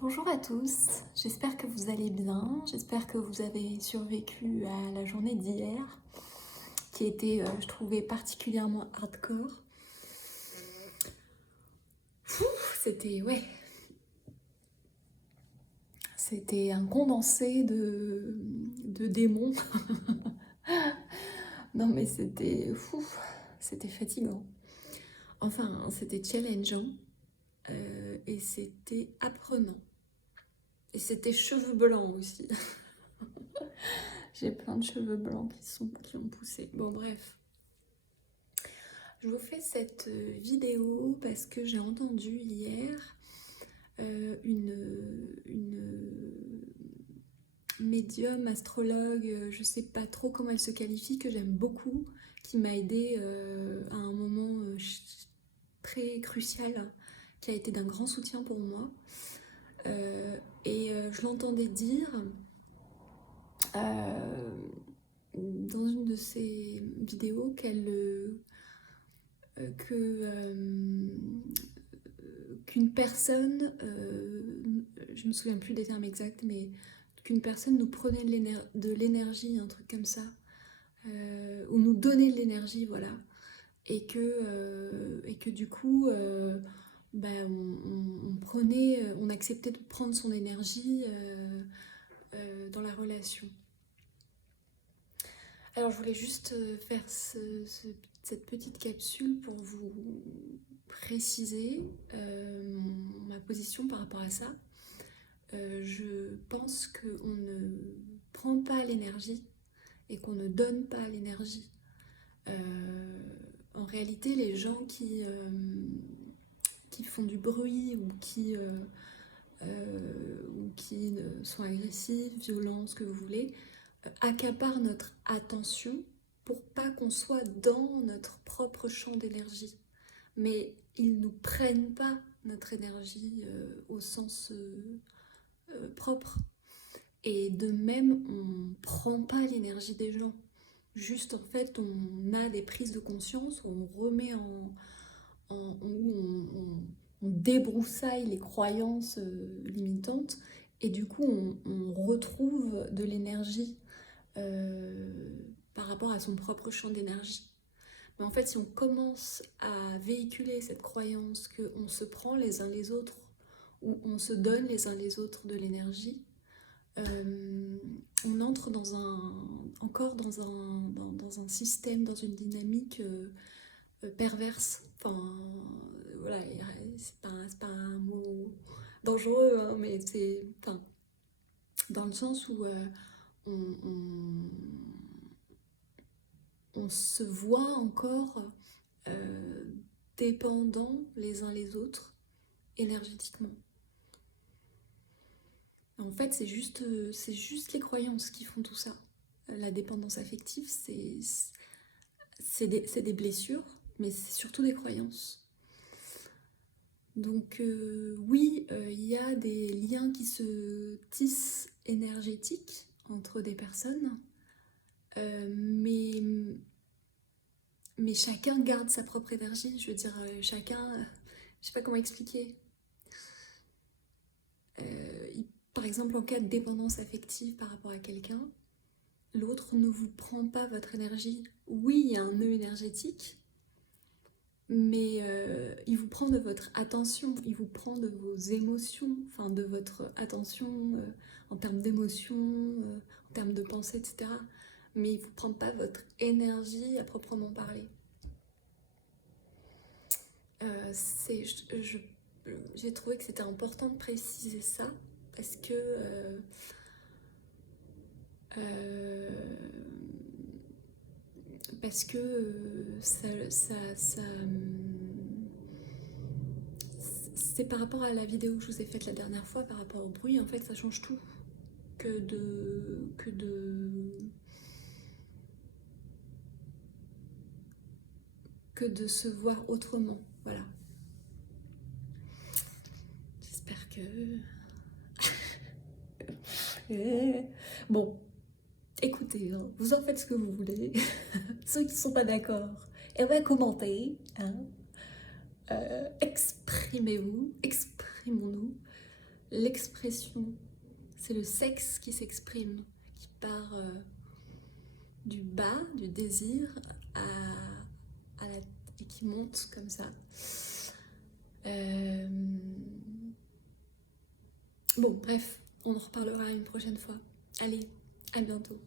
Bonjour à tous, j'espère que vous allez bien, j'espère que vous avez survécu à la journée d'hier, qui était, je trouvais, particulièrement hardcore. C'était, ouais, c'était un condensé de démons. Non mais c'était fatigant. Enfin, c'était challengeant et c'était apprenant. Et c'était cheveux blancs aussi. J'ai plein de cheveux blancs qui ont poussé. Bon, bref. Je vous fais cette vidéo parce que j'ai entendu hier une médium, astrologue, je sais pas trop comment elle se qualifie, que j'aime beaucoup, qui m'a aidée à un moment très crucial, qui a été d'un grand soutien pour moi. Je l'entendais dire dans une de ses vidéos qu'une personne, je me souviens plus des termes exacts, mais qu'une personne nous prenait de l'énergie, un truc comme ça, ou nous donnait de l'énergie, voilà, et que du coup, on acceptait de prendre son énergie dans la relation. Alors je voulais juste faire cette petite capsule pour vous préciser ma position par rapport à ça. Je pense qu'on ne prend pas l'énergie et qu'on ne donne pas l'énergie. En réalité, les gens qui font du bruit ou qui sont agressifs, violents, ce que vous voulez, accaparent notre attention pour pas qu'on soit dans notre propre champ d'énergie. Mais ils nous prennent pas notre énergie au sens propre. Et de même, on ne prend pas l'énergie des gens. Juste, en fait, on a des prises de conscience où on remet on débroussaille les croyances limitantes et du coup, on retrouve de l'énergie par rapport à son propre champ d'énergie. Mais en fait, si on commence à véhiculer cette croyance qu'on se prend les uns les autres ou on se donne les uns les autres de l'énergie, on entre encore dans un système, dans une dynamique perverse. Enfin, voilà, c'est pas un mot dangereux, hein, mais c'est dans le sens où on, on, on se voit encore euh, dépendants les uns les autres énergétiquement. En fait, c'est juste les croyances qui font tout ça. La dépendance affective, c'est des blessures, mais c'est surtout des croyances. Donc oui, il y a des liens qui se tissent énergétiques entre des personnes, mais chacun garde sa propre énergie. Je veux dire, chacun, je sais pas comment expliquer. Par exemple, en cas de dépendance affective par rapport à quelqu'un, l'autre ne vous prend pas votre énergie. Oui, il y a un nœud énergétique, mais il vous prend de votre attention, il vous prend de vos émotions, enfin de votre attention en termes d'émotions, en termes de pensée, etc. Mais il ne vous prend pas votre énergie à proprement parler. J'ai trouvé que c'était important de préciser ça, parce que c'est par rapport à la vidéo que je vous ai faite la dernière fois, par rapport au bruit, en fait, ça change tout que de se voir autrement. Voilà. J'espère que... Bon, écoutez, hein, vous en faites ce que vous voulez. Ceux qui ne sont pas d'accord, et ben commentez. Hein. Exprimez-vous, exprimons-nous. l'expression, c'est le sexe qui s'exprime, qui part du bas, du désir, et qui monte comme ça. Bon, bref, on en reparlera une prochaine fois. Allez, à bientôt.